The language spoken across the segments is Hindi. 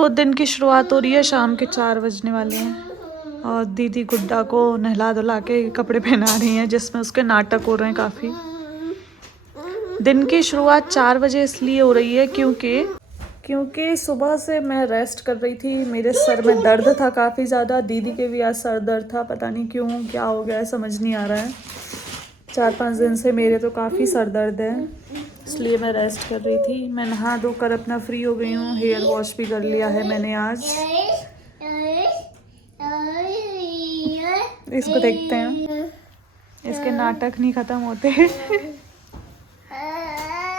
तो दिन की शुरुआत हो रही है, शाम के 4 बजने वाले हैं और दीदी गुड्डा को नहला धुला के कपड़े पहना रही हैं जिसमें उसके नाटक हो रहे हैं काफ़ी। दिन की शुरुआत 4 बजे इसलिए हो रही है क्योंकि सुबह से मैं रेस्ट कर रही थी, मेरे सर में दर्द था काफ़ी ज़्यादा। दीदी के भी आज सर दर्द था, पता नहीं क्यों, क्या हो गया है समझ नहीं आ रहा है। 4-5 दिन से मेरे तो काफ़ी सर दर्द है, इसलिए मैं रेस्ट कर रही थी। मैं नहा धोकर अपना फ्री हो गई हूँ, हेयर वॉश भी कर लिया है मैंने आज। इसको देखते हैं, इसके नाटक नहीं ख़त्म होते।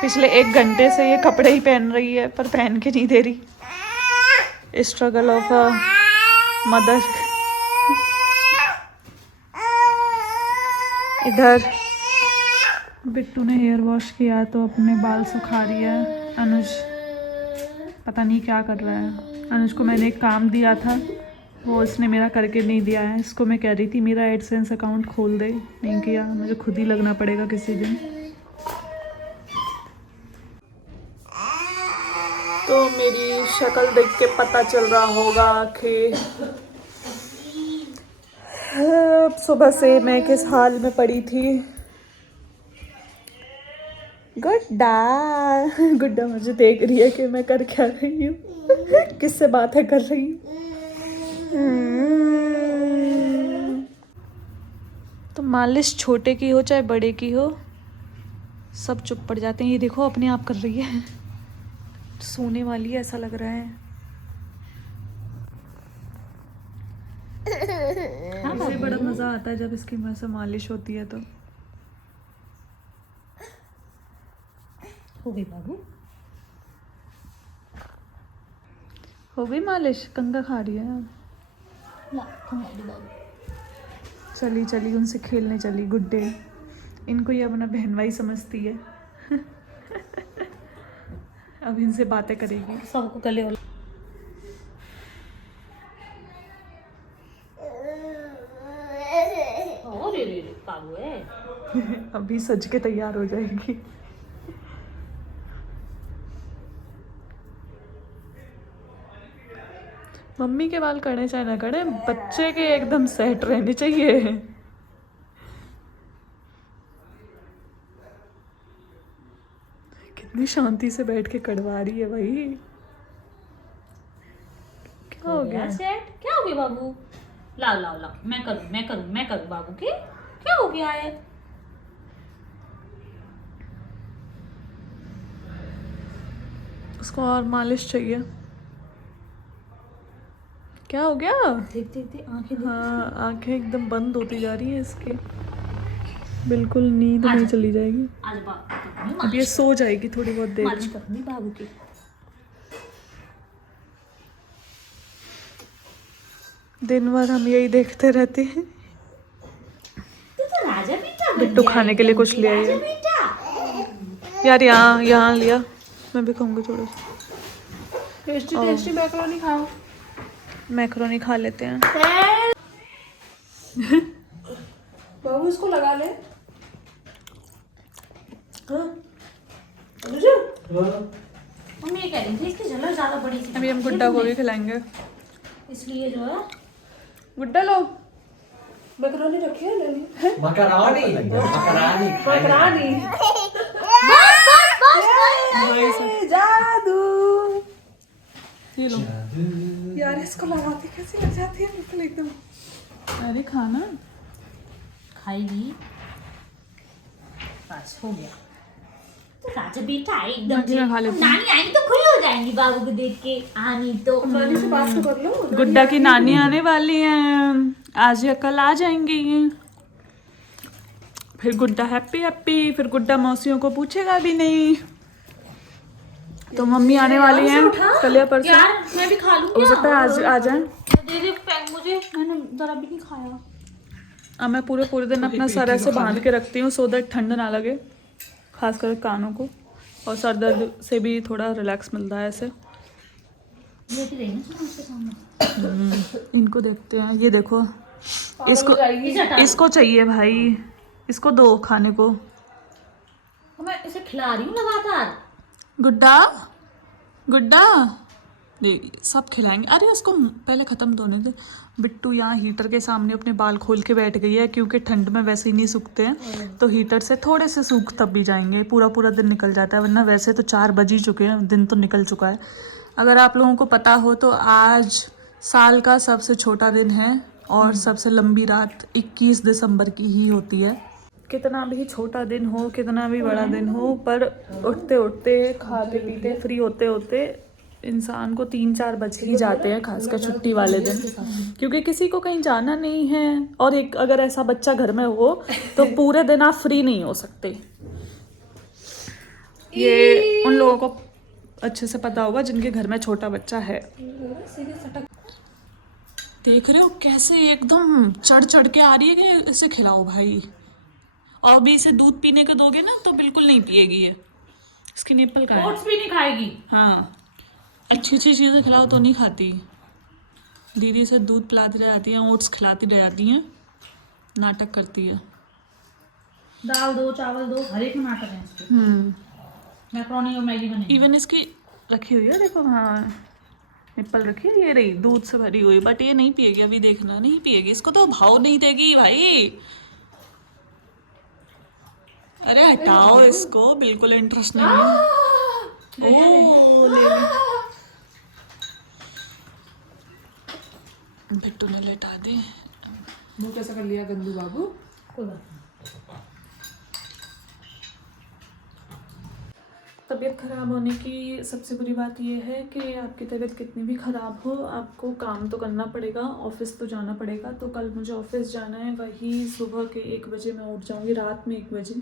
पिछले 1 घंटे से ये कपड़े ही पहन रही है पर पहन के नहीं दे रही। Struggle of a mother. इधर बिट्टू ने हेयर वॉश किया तो अपने बाल सुखा रही है। अनुज पता नहीं क्या कर रहा है। अनुज को मैंने एक काम दिया था, वो इसने मेरा करके नहीं दिया है। इसको मैं कह रही थी मेरा एडसेंस अकाउंट खोल दे, नहीं किया। मुझे खुद ही लगना पड़ेगा किसी दिन। तो मेरी शक्ल देख के पता चल रहा होगा कि सुबह से मैं किस हाल में पड़ी थी। गुड्डा गुड्डा मुझे देख रही है कि मैं कर क्या रही हूँ, किससे बातें कर रही हूँ। तो मालिश छोटे की हो चाहे बड़े की हो, सब चुप पड़ जाते हैं। ये देखो अपने आप कर रही है, सोने वाली है ऐसा लग रहा है। इसे बड़ा मजा आता है जब इसकी मुँह से मालिश होती है। तो हो गई बाबू, हो गई मालिश। कंगा खा रही है यार। चली चली उनसे खेलने चली गुड्डे। इनको ये अपना बहन भाई समझती है। अब इनसे बातें करेगी। सबको गले वाला बाबू है। अभी सज के तैयार हो जाएगी। मम्मी के बाल कड़े चाहे ना कड़े, बच्चे के एकदम सेट रहने चाहिए। कितनी शांति से बैठ के कड़वा रही है भाई। क्या हो गया सेट? क्या हो गया बाबू? लाओ लाओ लाओ, मैं करूँ बाबू की। क्या हो गया है? उसको और मालिश चाहिए। क्या हो गया? देख देख देख आंखें देख। हाँ आंखें एकदम बंद होती जा रही है इसकी, बिल्कुल नींद में चली जाएगी। आज बाबू अब ये सो जाएगी थोड़ी बहुत देर मालिश में। करूंगी बाबू की। दिन भर हम यही देखते रहते हैं। तू तो राजा बेटा बिट्टू खाने के लिए कुछ ले आई है यार। यहाँ लिया, मैं भी खाऊंगी थोड़ा सा। टेस्टी मैकरोनी खाओ। मैक्रोनी खा लेते हैं। बाबू इसको लगा ले। हाँ मम्मी ये कह रही थी इसकी झलक ज्यादा बड़ी सी। अभी हम गुड्डा को भी खिलाएंगे, इसलिए जो है गुड्डा लो। मैकरोनी रखी है लेनी। मकरानी जादू। ये लो यार, इसको लगाती कैसी लग जाती है बिल्कुल एकदम। अरे खाना खाएगी बस हो गया। तो राजा बेटा एकदम मैं खा लेती हूँ। नानी आएंगी तो खुश हो जाएंगी बाबू को देख के। आनी तो नानी से बात तो कर लो। गुड्डा की नानी आने वाली है, आज या कल आ जाएंगी। फिर गुड्डा हैप्पी, फिर गुड्डा मौसियों को पूछेगा भी नहीं। तो मम्मी आने वाली हैं कल या परसों। यार मैं भी खा लूंगी। हो सकता है आज आ जाए। दे दे पैक मुझे, मैंने जरा भी नहीं खाया। अब मैं पूरे दिन अपना सर ऐसे बांध के रखती हूँ सो दैट ठंड ना लगे, खासकर कानों को। और सर दर्द से भी थोड़ा रिलैक्स मिलता है ऐसे। इनको देखते हैं। ये देखो इसको चाहिए भाई, इसको दो खाने को। मैं इसे खिला रही हूँ लगातार। गुड्डा सब खिलाएंगे। अरे उसको पहले ख़त्म तो होने दे। बिट्टू यहाँ हीटर के सामने अपने बाल खोल के बैठ गई है, क्योंकि ठंड में वैसे ही नहीं सूखते हैं, तो हीटर से थोड़े से सूख तब भी जाएंगे। पूरा पूरा दिन निकल जाता है, वरना वैसे तो 4 बज ही चुके हैं, दिन तो निकल चुका है। अगर आप लोगों को पता हो तो आज साल का सबसे छोटा दिन है और सबसे लंबी रात 21 दिसंबर की ही होती है। कितना भी छोटा दिन हो, कितना भी बड़ा दिन हो, पर उठते उठते, खाते पीते, फ्री होते होते इंसान को 3-4 बज ही जाते हैं, खासकर छुट्टी वाले दिन, क्योंकि किसी को कहीं जाना नहीं है। और एक अगर ऐसा बच्चा घर में हो तो पूरे दिन आप फ्री नहीं हो सकते। ये उन लोगों को अच्छे से पता होगा जिनके घर में छोटा बच्चा है। देख रहे हो कैसे एकदम चढ़ चढ़ के आ रही है कि इसे खिलाओ भाई। और भी इसे दूध पीने को दोगे ना तो बिल्कुल नहीं पिएगी ये। इसकी निप्पल का है। ओट्स भी नहीं खाएगी। हाँ, अच्छी अच्छी चीज़ें खिलाओ तो नहीं खाती। दीदी से दूध पिलाती रह जाती हैं, ओट्स खिलाती रह जाती हैं, नाटक करती है। दाल दो, चावल दो, हर एक में नाटक है इसके। मैक्रोनी और मैगी बनेगी। इवन इसकी रखी हुई है, देखो हाँ निप्पल रखी है, ये रही दूध से भरी हुई, बट ये नहीं पिएगी अभी, देखना नहीं पिएगी। इसको तो भाव नहीं देगी भाई। अरे हटाओ इसको, बिल्कुल इंटरेस्ट नहीं है। ओ ले ले। बिट्टू ने लेटा दी। मुंह कैसा कर लिया गंदू बाबू। कोई बात नहीं। तबीयत ख़राब होने की सबसे बुरी बात यह है कि आपकी तबीयत कितनी भी ख़राब हो, आपको काम तो करना पड़ेगा, ऑफिस तो जाना पड़ेगा। तो कल मुझे ऑफिस जाना है, वही सुबह के 1 बजे मैं उठ जाऊँगी, रात में 1 बजे,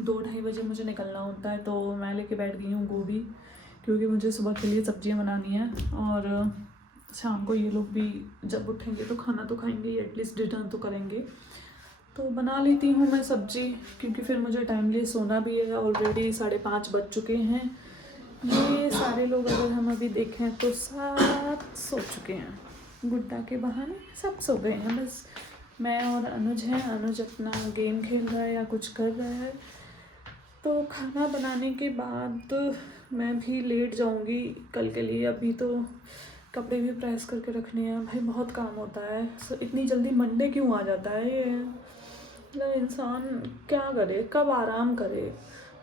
2-2:30 बजे मुझे निकलना होता है। तो मैं लेके बैठ गई हूँ गोभी, क्योंकि मुझे सुबह के लिए सब्जियाँ बनानी है, और शाम को ये लोग भी जब उठेंगे तो खाना तो खाएंगे ही, एटलीस्ट डिनर तो करेंगे। तो बना लेती हूँ मैं सब्जी, क्योंकि फिर मुझे टाइमली सोना भी है। ऑलरेडी 5:30 बज चुके हैं। ये सारे लोग अगर हम अभी देखें तो सब सो चुके हैं, गुड्डा के बहाने सब सो गए हैं। बस मैं और अनुज हैं। अनुज अपना गेम खेल रहा है या कुछ कर रहा है। तो खाना बनाने के बाद मैं भी लेट जाऊंगी कल के लिए। अभी तो कपड़े भी प्रेस करके रखने हैं भाई, बहुत काम होता है। इतनी जल्दी मंडे क्यों आ जाता है ये, मतलब इंसान क्या करे, कब आराम करे।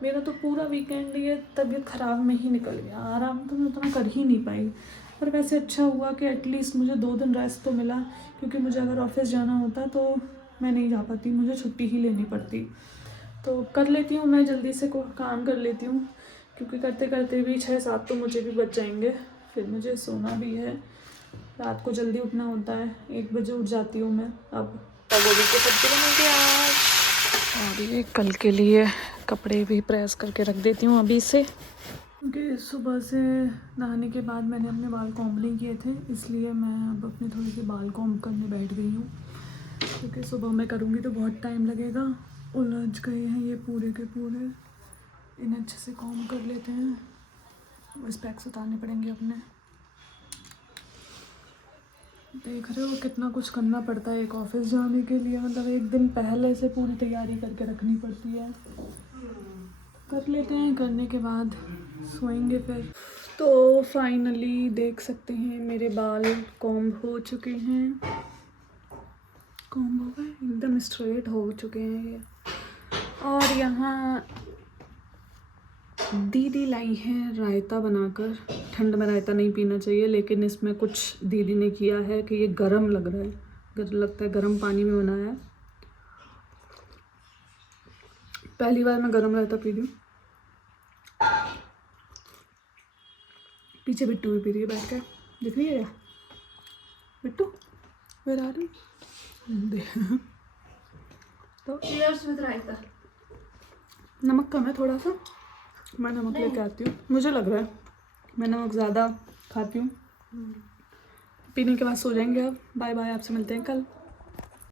मेरा तो पूरा वीकेंड ये तबीयत ख़राब में ही निकल गया, आराम तो मैं उतना कर ही नहीं पाई। पर वैसे अच्छा हुआ कि एटलीस्ट मुझे 2 दिन रेस्ट तो मिला, क्योंकि मुझे अगर ऑफिस जाना होता तो मैं नहीं जा पाती, मुझे छुट्टी ही लेनी पड़ती। तो कर लेती हूँ मैं जल्दी से काम कर लेती हूँ, क्योंकि करते करते भी 6-7 तो मुझे भी बच जाएंगे। फिर मुझे सोना भी है, रात को जल्दी उठना होता है, 1 बजे उठ जाती हूँ मैं। अब गोभी की सब्जी बनेगी आज, और ये कल के लिए कपड़े भी प्रेस करके रख देती हूँ अभी से, क्योंकि सुबह से नहाने के बाद मैंने अपने बाल कॉम्ब नहीं किए थे, इसलिए मैं अब अपने थोड़े से बाल कॉम्ब करने बैठ गई हूँ, क्योंकि सुबह मैं करूँगी तो बहुत टाइम लगेगा। उलझ गए हैं ये पूरे के पूरे, इन्हें अच्छे से कॉम्ब कर लेते हैं। स्पेक्स उतारने पड़ेंगे अपने। देख रहे हो कितना कुछ करना पड़ता है एक ऑफिस जाने के लिए, मतलब 1 दिन पहले से पूरी तैयारी करके रखनी पड़ती है। कर लेते हैं, करने के बाद सोएंगे फिर। तो फाइनली देख सकते हैं मेरे बाल कॉम्ब हो चुके हैं, कॉम्ब हो गए, एकदम स्ट्रेट हो चुके हैं ये। और यहाँ दीदी लाई है रायता बनाकर। ठंड में रायता नहीं पीना चाहिए, लेकिन इसमें कुछ दीदी ने किया है कि ये गरम लग रहा है, लगता है गरम पानी में बनाया है। पहली बार मैं गरम रायता पी रही हूँ। पीछे बिट्टू भी पी रही है बैठ कर, दिख रही है बिट्टू, वेयर आर यू? तो रायता नमक कम है थोड़ा सा, मैं नमक लेके आती हूँ। मुझे लग रहा है मैं नमक ज़्यादा खाती हूँ। पीने के बाद सो जाएंगे अब। बाय बाय, आपसे मिलते हैं कल।